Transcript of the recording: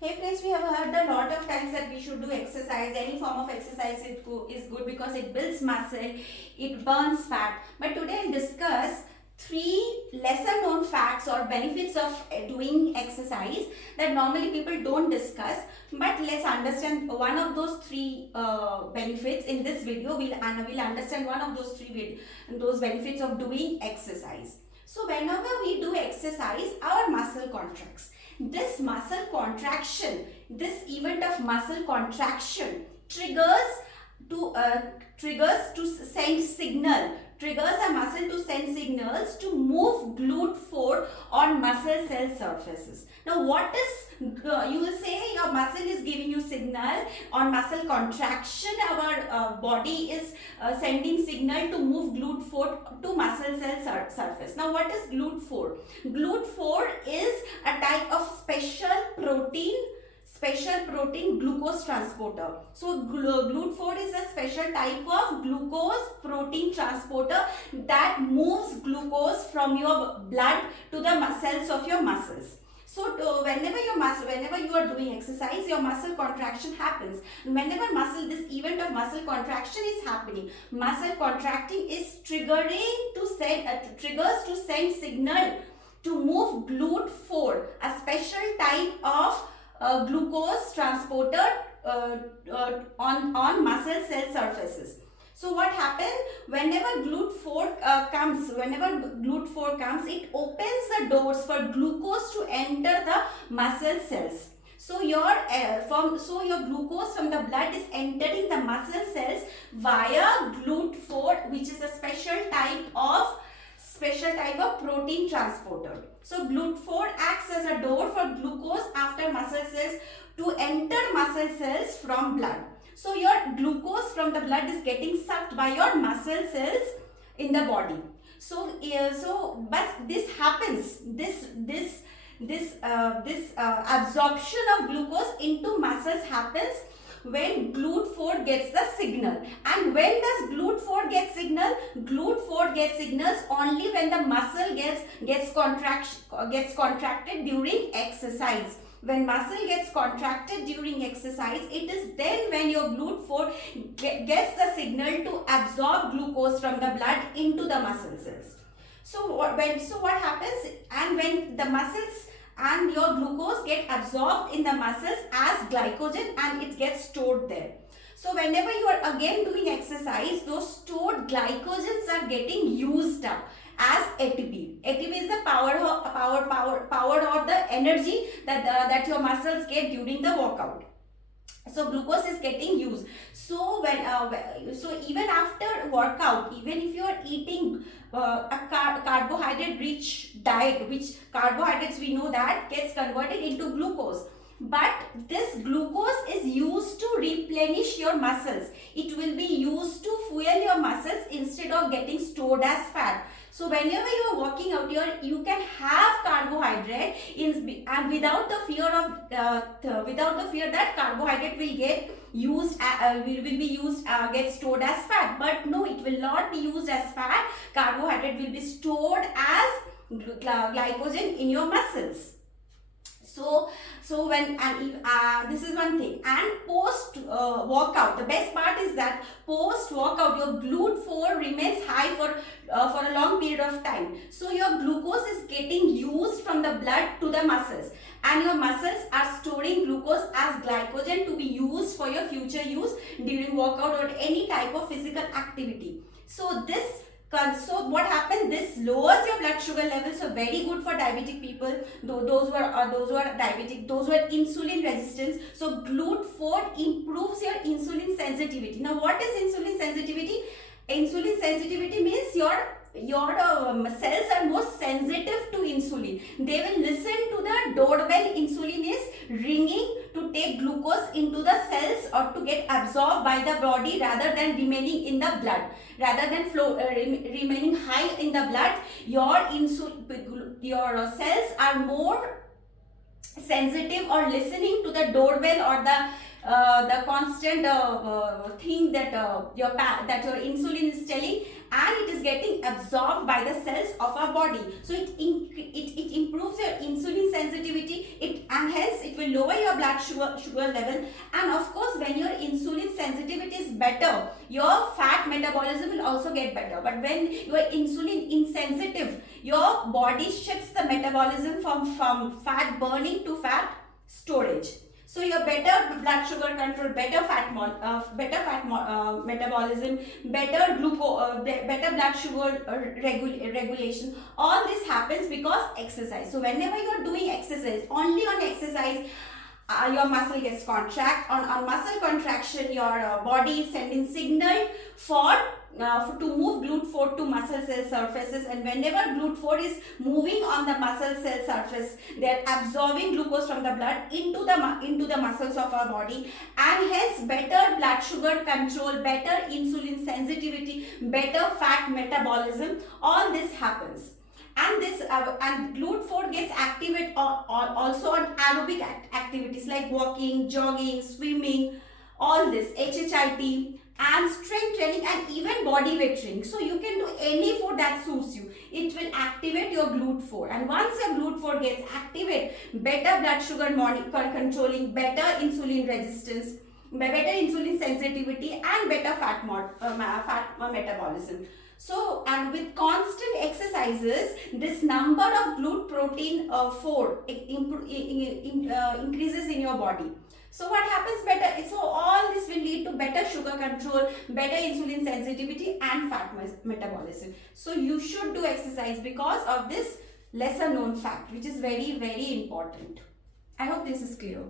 Hey friends, we have heard a lot of times that we should do exercise. Any form of exercise is good because it builds muscle, it burns fat. But today I'll discuss three lesser known facts or benefits of doing exercise that normally people don't discuss. But let's understand one of those three benefits in this video. We'll understand one of those benefits of doing exercise. So whenever we do exercise, our muscle contracts. This muscle contraction, this event of muscle contraction triggers to send signal, triggers a muscle to send signals to move GLUT4 on muscle cell surfaces. Now what is, you will say your muscle is giving you signal on muscle contraction, our body is sending signal to move GLUT4 to muscle cell surface. Now what is GLUT4? GLUT4 is a type of special protein glucose transporter. So GLUT4 is a special type of glucose protein transporter that moves glucose from your blood to the cells of your muscles. So whenever you are doing exercise, your muscle contraction happens. Whenever this event of muscle contraction is happening, muscle contracting is triggers to send signal to move GLUT4, a special type of glucose transporter on muscle cell surfaces. So what happens whenever GLUT4 comes, it opens the doors for glucose to enter the muscle cells. So your glucose from the blood is entering the muscle cells via GLUT4, which is a special type of protein transporter. So GLUT4 acts as a door for glucose after muscle cells to enter muscle cells from blood. So your glucose from the blood is getting sucked by your muscle cells in the body. But this happens, this absorption of glucose into muscles happens when GLUT4 gets the signal. And when does GLUT4 get signal? GLUT4 gets signals only when the muscle gets contracted during exercise. When muscle gets contracted during exercise, it is then when your GLUT4 gets the signal to absorb glucose from the blood into the muscle cells. So what happens, and when the muscles and your glucose get absorbed in the muscles as glycogen and it gets stored there. So whenever you are again doing exercise, those stored glycogens are getting used up as ATP. ATP is the power or the energy that your muscles get during the workout. So glucose is getting used. So even after workout, even if you are eating a carbohydrate rich diet, which carbohydrates we know that gets converted into glucose, but this glucose is used to replenish your muscles. It will be used to fuel your muscles instead of getting stored as fat. So whenever you are working out, you can have carbohydrate and without the fear that carbohydrate will get used get stored as fat. But no, it will not be used as fat. Carbohydrate will be stored as glycogen in your muscles. This is one thing. And post workout, the best part is that post workout your GLUT4 remains high for a long period of time. So your glucose is getting used from the blood to the muscles, and your muscles are storing glucose as glycogen to be used for your future use during workout or any type of physical activity. So what happens? This lowers your blood sugar level, so very good for diabetic people, those who are diabetic, those who are insulin resistant. So GLUT4 improves your insulin sensitivity. Now what is insulin sensitivity? Insulin sensitivity means your cells are more sensitive to insulin. They will listen to the doorbell insulin is ringing to take glucose into the cells or to get absorbed by the body rather than remaining in the blood. Rather than remaining high in the blood, your cells are more sensitive or listening to the doorbell or the constant thing that that your insulin is telling, and it is getting absorbed by the cells of our body. So it improves your insulin sensitivity, and hence it will lower your blood sugar level. And of course, when your insulin sensitivity is better, your fat metabolism will also get better. But when you are insulin insensitive, your body shifts the metabolism from fat burning to fat storage. So your better blood sugar control, better fat metabolism, better better blood sugar regulation. All this happens because exercise. So whenever you are doing exercise, only on exercise, your muscle gets contract. On muscle contraction, your body is sending signal to move GLUT4 to muscle cell surfaces, and whenever GLUT4 is moving on the muscle cell surface, they are absorbing glucose from the blood into the muscles of our body, and hence better blood sugar control, better insulin sensitivity, better fat metabolism. All this happens. And this and GLUT4 gets activated also on aerobic activities like walking, jogging, swimming, all this, HIIT, and strength training, and even body weight training. So you can do any food that suits you. It will activate your GLUT4, and once your GLUT4 gets activated, better blood sugar controlling, better insulin resistance, better insulin sensitivity, and better fat metabolism. So, and with constant exercises, this number of GLUT4 increases in your body. So what happens better? So all this will lead to better sugar control, better insulin sensitivity, and fat metabolism. So you should do exercise because of this lesser known fact, which is very, very important. I hope this is clear.